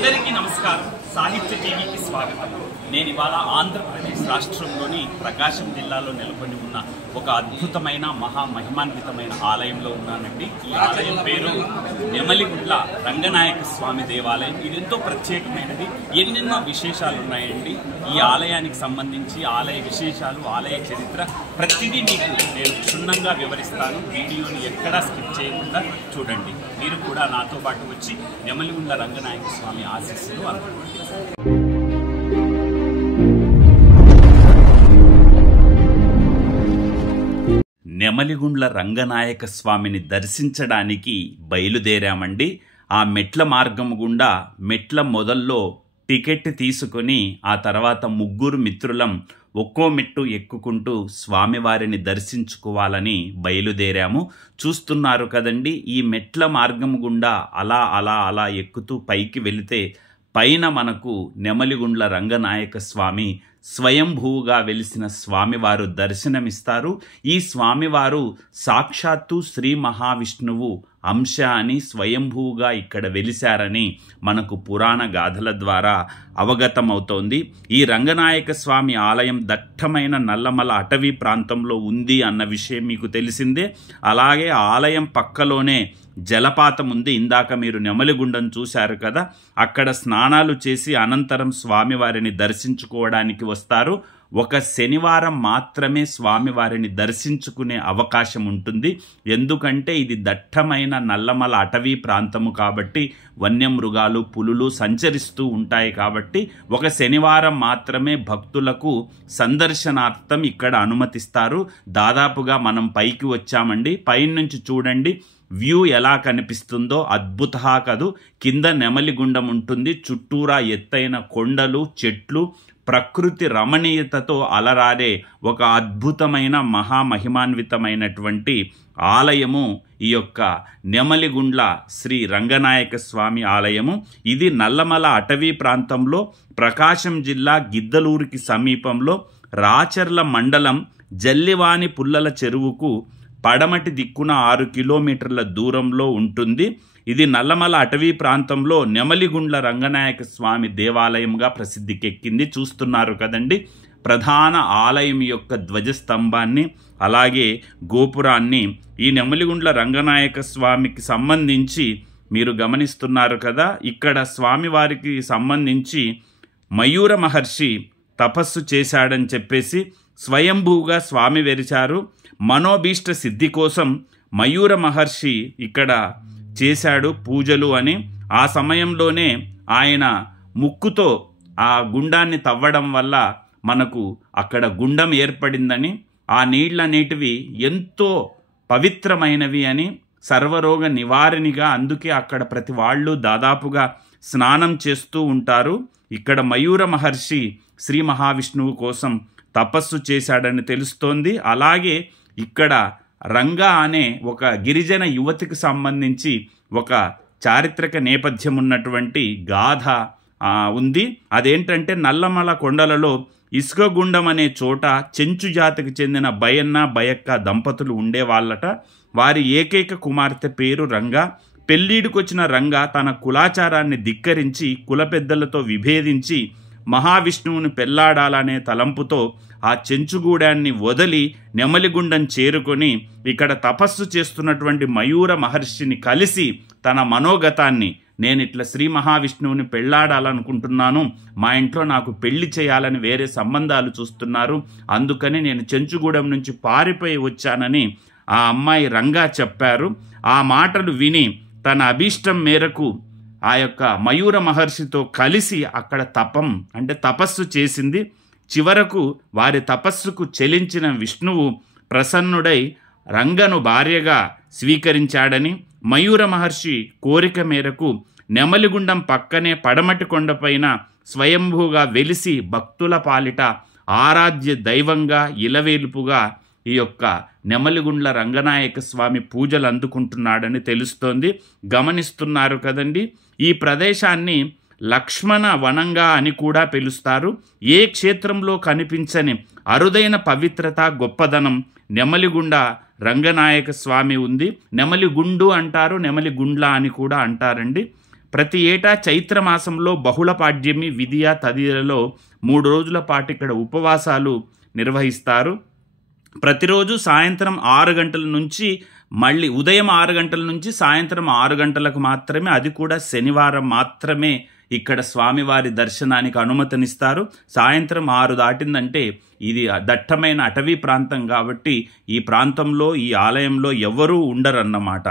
అందరికీ నమస్కారం. సాహిత్య టీవీకి స్వాగతం. నేను ఇవాళ ఆంధ్రప్రదేశ్ రాష్ట్రంలోని ప్రకాశం జిల్లాలో నెలకొని ఉన్న ఒక అద్భుతమైన మహామహిమాన్వితమైన ఆలయంలో ఉన్నానండి. ఈ ఆలయం పేరు నెమలిగుండ్ల రంగనాయక స్వామి దేవాలయం. ఇది ఎంతో ప్రత్యేకమైనది. ఎన్నెన్నో విశేషాలు ఉన్నాయండి. ఈ ఆలయానికి సంబంధించి ఆలయ విశేషాలు, ఆలయ చరిత్ర ప్రతిదీ మీకు నేను క్షుణ్ణంగా వివరిస్తాను. వీడియోని ఎక్కడా స్కిప్ చేయకుండా చూడండి. మీరు కూడా నాతో పాటు వచ్చి నెమలిగుండ్ల రంగనాయక స్వామి ఆశీస్సులు అందుకోండి. నెమలిగుండ్ల రంగనాయక స్వామిని దర్శించడానికి బయలుదేరామండి. ఆ మెట్ల మార్గం గుండా మెట్ల మొదల్లో టికెట్ తీసుకొని ఆ తర్వాత ముగ్గురు మిత్రులం ఒక్కో మెట్టు ఎక్కుకుంటూ స్వామివారిని దర్శించుకోవాలని బయలుదేరాము. చూస్తున్నారు కదండి, ఈ మెట్ల మార్గం గుండా అలా అలా అలా ఎక్కుతూ పైకి వెళితే పైన మనకు నెమలిగుండ్ల రంగనాయక స్వామి స్వయంభూగా వెలిసిన స్వామివారు దర్శనమిస్తారు. ఈ స్వామివారు సాక్షాత్తు శ్రీ మహావిష్ణువు అంశ అని స్వయంభూగా ఇక్కడ వెలిశారని మనకు పురాణ గాథల ద్వారా అవగతమవుతోంది. ఈ రంగనాయక స్వామి ఆలయం దట్టమైన నల్లమల అటవీ ప్రాంతంలో ఉంది అన్న విషయం మీకు తెలిసిందే. అలాగే ఆలయం పక్కలోనే జలపాతం ఉంది. ఇందాక మీరు నెమలిగుండం చూశారు కదా, అక్కడ స్నానాలు చేసి అనంతరం స్వామివారిని దర్శించుకోవడానికి వస్తారు. ఒక శనివారం మాత్రమే స్వామివారిని దర్శించుకునే అవకాశం ఉంటుంది. ఎందుకంటే ఇది దట్టమైన నల్లమల అటవీ ప్రాంతము కాబట్టి వన్యమృగాలు, పులులు సంచరిస్తూ ఉంటాయి. కాబట్టి ఒక శనివారం మాత్రమే భక్తులకు సందర్శనార్థం ఇక్కడ అనుమతిస్తారు. దాదాపుగా మనం పైకి వచ్చామండి. పైనుంచి చూడండి వ్యూ ఎలా కనిపిస్తుందో, అద్భుతహా కదూ. కింద నెమలిగుండం ఉంటుంది. చుట్టూరా ఎత్తైన కొండలు, చెట్లు, ప్రకృతి రమణీయతతో అలరారే ఒక అద్భుతమైన మహామహిమాన్వితమైనటువంటి ఆలయము ఈ యొక్క నెమలిగుండ్ల శ్రీ రంగనాయక స్వామి ఆలయము. ఇది నల్లమల అటవీ ప్రాంతంలో ప్రకాశం జిల్లా గిద్దలూరుకి సమీపంలో రాచర్ల మండలం జల్లివాని పుల్లల చెరువుకు పడమటి దిక్కున 6 కిలోమీటర్ల దూరంలో ఉంటుంది. ఇది నల్లమల అటవీ ప్రాంతంలో నెమలిగుండ్ల రంగనాయక స్వామి దేవాలయంగా ప్రసిద్ధికెక్కింది. చూస్తున్నారు కదండి, ప్రధాన ఆలయం యొక్క ధ్వజస్తంభాన్ని అలాగే గోపురాన్ని ఈ నెమలిగుండ్ల రంగనాయక స్వామికి సంబంధించి మీరు గమనిస్తున్నారు కదా. ఇక్కడ స్వామివారికి సంబంధించి మయూర మహర్షి తపస్సు చేశాడని చెప్పేసి స్వయంభూగా స్వామి వెలిచారు. మనోభీష్ట సిద్ధి కోసం మయూర మహర్షి ఇక్కడ చేశాడు పూజలు అని. ఆ సమయంలోనే ఆయన ముక్కుతో ఆ గుండాన్ని తవ్వడం వల్ల మనకు అక్కడ గుండం ఏర్పడిందని, ఆ నీళ్ళనేటివి ఎంతో పవిత్రమైనవి అని, సర్వరోగ నివారణిగా, అందుకే అక్కడ ప్రతి వాళ్ళు దాదాపుగా స్నానం చేస్తూ ఉంటారు. ఇక్కడ మయూర మహర్షి శ్రీ మహావిష్ణువు కోసం తపస్సు చేశాడని తెలుస్తోంది. అలాగే ఇక్కడ రంగా అనే ఒక గిరిజన యువతికి సంబంధించి ఒక చారిత్రక నేపథ్యం ఉన్నటువంటి గాథ ఉంది. అదేంటంటే నల్లమల కొండలలో ఇసుకగుండం అనే చోట చెంచు జాతికి చెందిన బయన్న బయక్క దంపతులు ఉండేవాళ్ళట. వారి ఏకైక కుమార్తె పేరు రంగా. పెళ్ళీడుకొచ్చిన రంగా తన కులాచారాన్ని ధిక్కరించి కుల పెద్దలతో విభేదించి మహావిష్ణువుని పెళ్లాడాలనే తలంపుతో ఆ చెంచుగూడాన్ని వదిలి నెమలిగుండం చేరుకొని ఇక్కడ తపస్సు చేస్తున్నటువంటి మయూర మహర్షిని కలిసి తన మనోగతాన్ని, నేను ఇట్లా శ్రీ మహావిష్ణువుని పెళ్లాడాలనుకుంటున్నాను, మా ఇంట్లో నాకు పెళ్లి చేయాలని వేరే సంబంధాలు చూస్తున్నారు, అందుకని నేను చెంచుగూడెం నుంచి పారిపోయి వచ్చానని ఆ అమ్మాయి రంగా చెప్పారు. ఆ మాటలు విని తన అభీష్టం మేరకు ఆ యొక్క మయూర మహర్షితో కలిసి అక్కడ తపస్సు చేసింది. చివరకు వారి తపస్సుకు చెలించిన విష్ణువు ప్రసన్నుడై రంగను భార్యగా స్వీకరించాడని, మయూర మహర్షి కోరిక మేరకు నెమలిగుండం పక్కనే పడమటి కొండపైన స్వయంభూగా వెలిసి భక్తుల పాలిట ఆరాధ్య దైవంగా ఇలవేలుపుగా ఈ యొక్క నెమలిగుండ్ల రంగనాయక స్వామి పూజలు అందుకుంటున్నాడని తెలుస్తోంది. గమనిస్తున్నారు కదండి, ఈ ప్రదేశాన్ని లక్ష్మణ వనంగా అని కూడా పిలుస్తారు. ఏ క్షేత్రంలో కనిపించని అరుదైన పవిత్రత, గొప్పదనం నెమలిగుండ రంగనాయక స్వామి ఉంది. నెమలిగుండు అంటారు, నెమలిగుండ్ల అని కూడా అంటారండి. ప్రతి ఏటా చైత్రమాసంలో బహుళ పాడ్యమి, విదియ తదిలలో 3 రోజుల పాటు ఇక్కడ ఉపవాసాలు నిర్వహిస్తారు. ప్రతిరోజు సాయంత్రం 6 గంటల నుంచి మళ్ళీ ఉదయం 6 గంటల నుంచి సాయంత్రం 6 గంటలకు మాత్రమే, అది కూడా శనివారం మాత్రమే ఇక్కడ స్వామివారి దర్శనానికి అనుమతినిస్తారు. సాయంత్రం 6 దాటిందంటే ఇది దట్టమైన అటవీ ప్రాంతం కాబట్టి ఈ ప్రాంతంలో ఈ ఆలయంలో ఎవరూ ఉండరన్నమాట.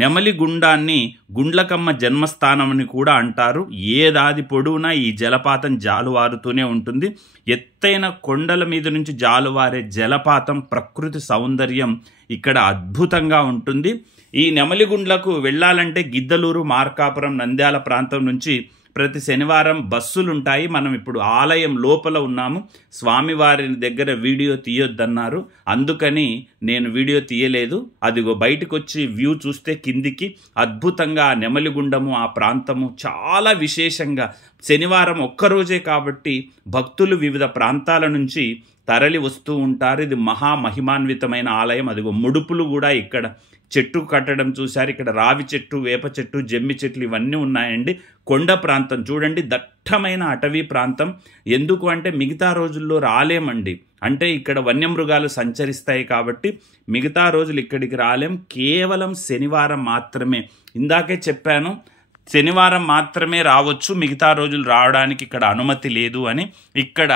నెమలిగుండాన్ని గుండ్లకమ్మ జన్మస్థానం కూడా అంటారు. ఏడాది పొడవునా ఈ జలపాతం జాలువారుతూనే ఉంటుంది. ఎత్తైన కొండల మీద నుంచి జాలువారే జలపాతం ప్రకృతి సౌందర్యం ఇక్కడ అద్భుతంగా ఉంటుంది. ఈ నెమలిగుండ్లకు వెళ్ళాలంటే గిద్దలూరు, మార్కాపురం, నంద్యాల ప్రాంతం నుంచి ప్రతి శనివారం బస్సులుంటాయి. మనం ఇప్పుడు ఆలయం లోపల ఉన్నాము. స్వామివారి దగ్గర వీడియో తీయొద్దన్నారు, అందుకని నేను వీడియో తీయలేదు. అదిగో బయటకు వచ్చి వ్యూ చూస్తే కిందికి అద్భుతంగా నెమలిగుండము, ఆ ప్రాంతము చాలా విశేషంగా. శనివారం ఒక్కరోజే కాబట్టి భక్తులు వివిధ ప్రాంతాల నుంచి తరలి వస్తూ ఉంటారు. ఇది మహామహిమాన్వితమైన ఆలయం. అదిగో ముడుపులు కూడా ఇక్కడ చెట్టు కట్టడం చూశారు. ఇక్కడ రావి చెట్టు, వేప చెట్టు, జమ్మి చెట్లు ఇవన్నీ ఉన్నాయండి. కొండ ప్రాంతం చూడండి, దట్టమైన అటవీ ప్రాంతం. ఎందుకు అంటే మిగతా రోజుల్లో రాలేమండి, అంటే ఇక్కడ వన్యమృగాలు సంచరిస్తాయి కాబట్టి మిగతా రోజులు ఇక్కడికి రాలేం. కేవలం శనివారం మాత్రమే. ఇందాకే చెప్పాను, శనివారం మాత్రమే రావచ్చు, మిగతా రోజులు రావడానికి ఇక్కడ అనుమతి లేదు అని. ఇక్కడ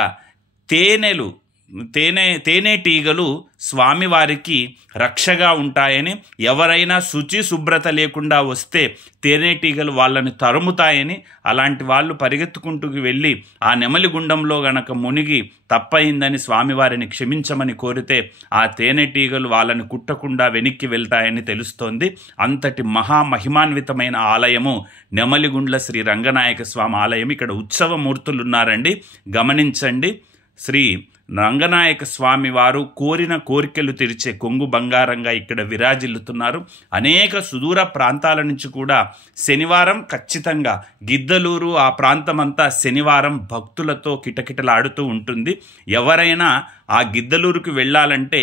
తేనెటీగలు స్వామివారికి రక్షగా ఉంటాయని, ఎవరైనా శుచి శుభ్రత లేకుండా వస్తే తేనెటీగలు వాళ్ళని తరుముతాయని, అలాంటి వాళ్ళు పరిగెత్తుకుంటూ వెళ్ళి ఆ నెమలిగుండంలో గనక మునిగి తప్పయిందని స్వామివారిని క్షమించమని కోరితే ఆ తేనెటీగలు వాళ్ళని కుట్టకుండా వెనక్కి వెళ్తాయని తెలుస్తోంది. అంతటి మహామహిమాన్వితమైన ఆలయము నెమలిగుండ్ల శ్రీ రంగనాయక స్వామి ఆలయం. ఇక్కడ ఉత్సవమూర్తులు ఉన్నారండి, గమనించండి. శ్రీ రంగనాయక స్వామి వారు కోరిన కోరికలు తీర్చే కొంగు బంగారంగా ఇక్కడ విరాజిల్లుతున్నారు. అనేక సుదూర ప్రాంతాల నుంచి కూడా శనివారం ఖచ్చితంగా గిద్దలూరు ఆ ప్రాంతమంతా శనివారం భక్తులతో కిటకిటలాడుతూ ఉంటుంది. ఎవరైనా ఆ గిద్దలూరుకు వెళ్ళాలంటే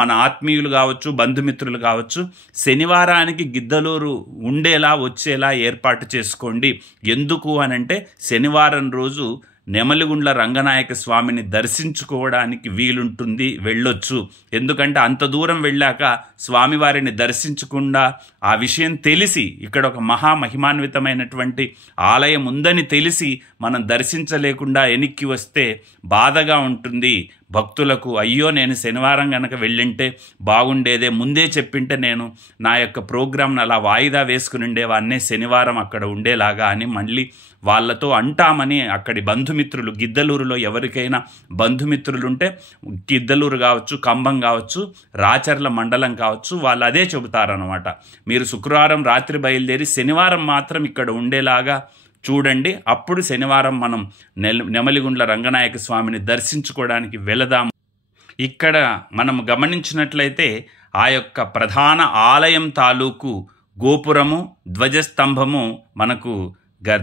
మన ఆత్మీయులు కావచ్చు, బంధుమిత్రులు కావచ్చు, శనివారానికి గిద్దలూరు ఉండేలా వచ్చేలా ఏర్పాటు చేసుకోండి. ఎందుకు అనంటే శనివారం రోజు నెమలిగుండ్ల రంగనాయక స్వామిని దర్శించుకోవడానికి వీలుంటుంది, వెళ్ళొచ్చు. ఎందుకంటే అంత దూరం వెళ్ళాక స్వామివారిని దర్శించకుండా ఆ విషయం తెలిసి, ఇక్కడ ఒక మహామహిమాన్వితమైనటువంటి ఆలయం ఉందని తెలిసి మనం దర్శించలేకుండా వెనక్కి వస్తే బాధగా ఉంటుంది భక్తులకు. అయ్యో, నేను శనివారం కనుక వెళ్ళింటే బాగుండేదే, ముందే చెప్పింటే నేను నా యొక్క ప్రోగ్రామ్ను అలా వాయిదా వేసుకుని ఉండేవాన్నే, శనివారం అక్కడ ఉండేలాగా అని మళ్ళీ వాళ్ళతో అంటామని అక్కడి బంధుమిత్రులు, గిద్దలూరులో ఎవరికైనా బంధుమిత్రులుంటే, గిద్దలూరు కావచ్చు, కంబం కావచ్చు, రాచర్ల మండలం కావచ్చు, వాళ్ళు అదే చెబుతారనమాట. మీరు శుక్రవారం రాత్రి బయలుదేరి శనివారం మాత్రం ఇక్కడ ఉండేలాగా చూడండి. అప్పుడు శనివారం మనం నెమలిగుండ్ల రంగనాయక స్వామిని దర్శించుకోవడానికి వెళదాము. ఇక్కడ మనం గమనించినట్లయితే ఆ యొక్క ప్రధాన ఆలయం తాలూకు గోపురము, ధ్వజస్తంభము మనకు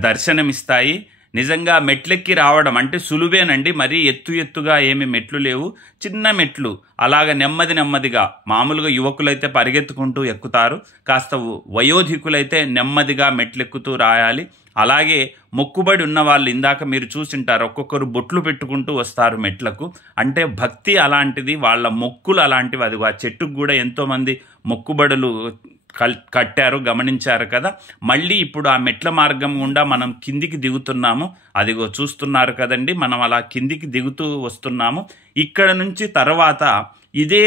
దర్శనమిస్తాయి. నిజంగా మెట్లెక్కి రావడం అంటే సులువేనండి, మరీ ఎత్తుగా ఏమి మెట్లు లేవు, చిన్న మెట్లు. అలాగ నెమ్మదిగా, మామూలుగా యువకులైతే పరిగెత్తుకుంటూ ఎక్కుతారు, కాస్త వయోధికులైతే నెమ్మదిగా మెట్లెక్కుతూ రాయాలి. అలాగే మొక్కుబడి ఉన్న వాళ్ళు, ఇందాక మీరు చూసింటారు, ఒక్కొక్కరు బొట్లు పెట్టుకుంటూ వస్తారు మెట్లకు. అంటే భక్తి అలాంటిది, వాళ్ళ మొక్కులు అలాంటివి. అది ఆ చెట్టుకు కూడా ఎంతోమంది మొక్కుబడులు కట్టారు, గమనించారు కదా. మళ్ళీ ఇప్పుడు ఆ మెట్ల మార్గం గుండా మనం కిందికి దిగుతున్నాము. అదిగో చూస్తున్నారు కదండి, మనం అలా కిందికి దిగుతూ వస్తున్నాము. ఇక్కడ నుంచి తర్వాత ఇదే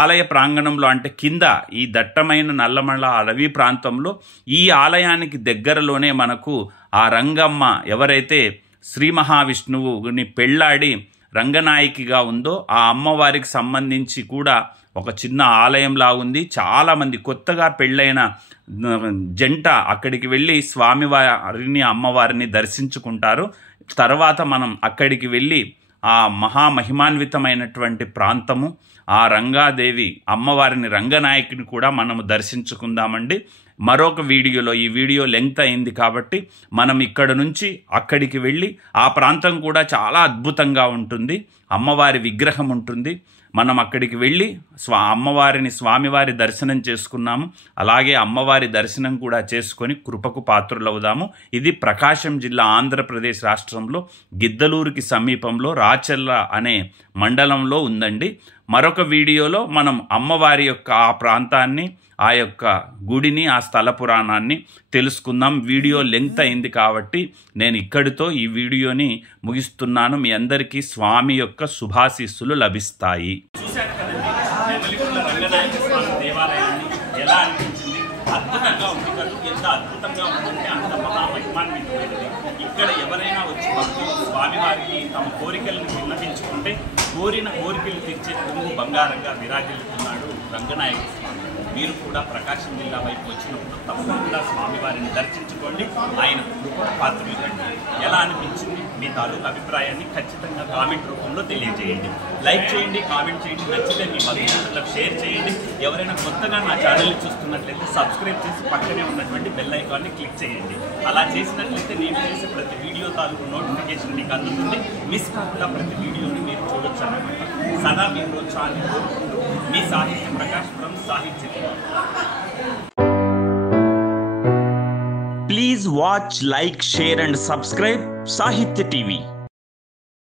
ఆలయ ప్రాంగణంలో, అంటే కింద ఈ దట్టమైన నల్లమల్ల అడవి ప్రాంతంలో ఈ ఆలయానికి దగ్గరలోనే మనకు ఆ రంగమ్మ ఎవరైతే శ్రీ మహావిష్ణువుని పెళ్ళాడి రంగనాయకిగా ఉందో ఆ అమ్మవారికి సంబంధించి కూడా ఒక చిన్న ఆలయంలా ఉంది. చాలామంది కొత్తగా పెళ్ళైన జంట అక్కడికి వెళ్ళి స్వామివారిని, అమ్మవారిని దర్శించుకుంటారు. తర్వాత మనం అక్కడికి వెళ్ళి ఆ మహామహిమాన్వితమైనటువంటి ప్రాంతము, ఆ రంగాదేవి అమ్మవారిని, రంగనాయకుని కూడా మనము దర్శించుకుందామండి. మరొక వీడియోలో, ఈ వీడియో లెంగ్త్ అయింది కాబట్టి మనం ఇక్కడ నుంచి అక్కడికి వెళ్ళి, ఆ ప్రాంతం కూడా చాలా అద్భుతంగా ఉంటుంది. అమ్మవారి విగ్రహం ఉంటుంది. మనం అక్కడికి వెళ్ళి స్వామివారి దర్శనం చేసుకున్నాము. అలాగే అమ్మవారి దర్శనం కూడా చేసుకొని కృపకు పాత్రులవుదాము. ఇది ప్రకాశం జిల్లా, ఆంధ్రప్రదేశ్ రాష్ట్రంలో గిద్దలూరుకి సమీపంలో రాచెల్ల అనే మండలంలో ఉందండి. మరొక వీడియోలో మనం అమ్మవారి యొక్క ఆ ప్రాంతాన్ని, ఆ యొక్క గుడిని, ఆ స్థల పురాణాన్ని తెలుసుకుందాం. వీడియో లెంగ్త్ అయింది కాబట్టి నేను ఇక్కడితో ఈ వీడియోని ముగిస్తున్నాను. మీ అందరికీ స్వామి యొక్క శుభాశీస్సులు లభిస్తాయి. చూశాను కదండి నెమలిగుండ్ల రంగనాయక స్వామి దేవాలయాన్ని. ఎలా అనిపించింది? అద్భుతంగా ఉంది కదా. ఎంత అద్భుతంగా ఉందంటే అంత మహామహిమాన్వితమైనది. ఇక్కడ ఎవరైనా వచ్చి భక్తులు స్వామివారికి తమ కోరికలను విన్నవించుకుంటే కోరిన కోరికలు తీర్చే కొంగు బంగారంగా విరాజిల్లుతున్నాడు రంగనాయక స్వామి. మీరు కూడా ప్రకాశం జిల్లా వైపు వచ్చినప్పుడు తప్పకుండా స్వామివారిని దర్శించుకోండి, ఆయన కృపకు పాత్రలు కండి. ఎలా అనిపించింది? మీ తాలూకు అభిప్రాయాన్ని ఖచ్చితంగా కామెంట్ రూపంలో తెలియజేయండి. లైక్ చేయండి, కామెంట్ చేయండి, నచ్చితే మీ బంధువులకు షేర్ చేయండి. ఎవరైనా కొత్తగా నా ఛానల్ని చూస్తున్నట్లయితే సబ్స్క్రైబ్ చేసి పక్కనే ఉన్నటువంటి బెల్ ఐకాన్ని క్లిక్ చేయండి. అలా చేసినట్లయితే నేను చేసే ప్రతి వీడియో తాలూకు నోటిఫికేషన్ మీకు అందుతుంది. మిస్ కాకుండా ప్రతి వీడియోని మీరు చూడొచ్చు అన్నమాట. సదా మీ ప్రోత్సాహాన్ని కోరుకుంటూ మీ సాహిత్య ప్రకాశపురం సాహిత్య. Please watch, like, share and subscribe Sahitya TV.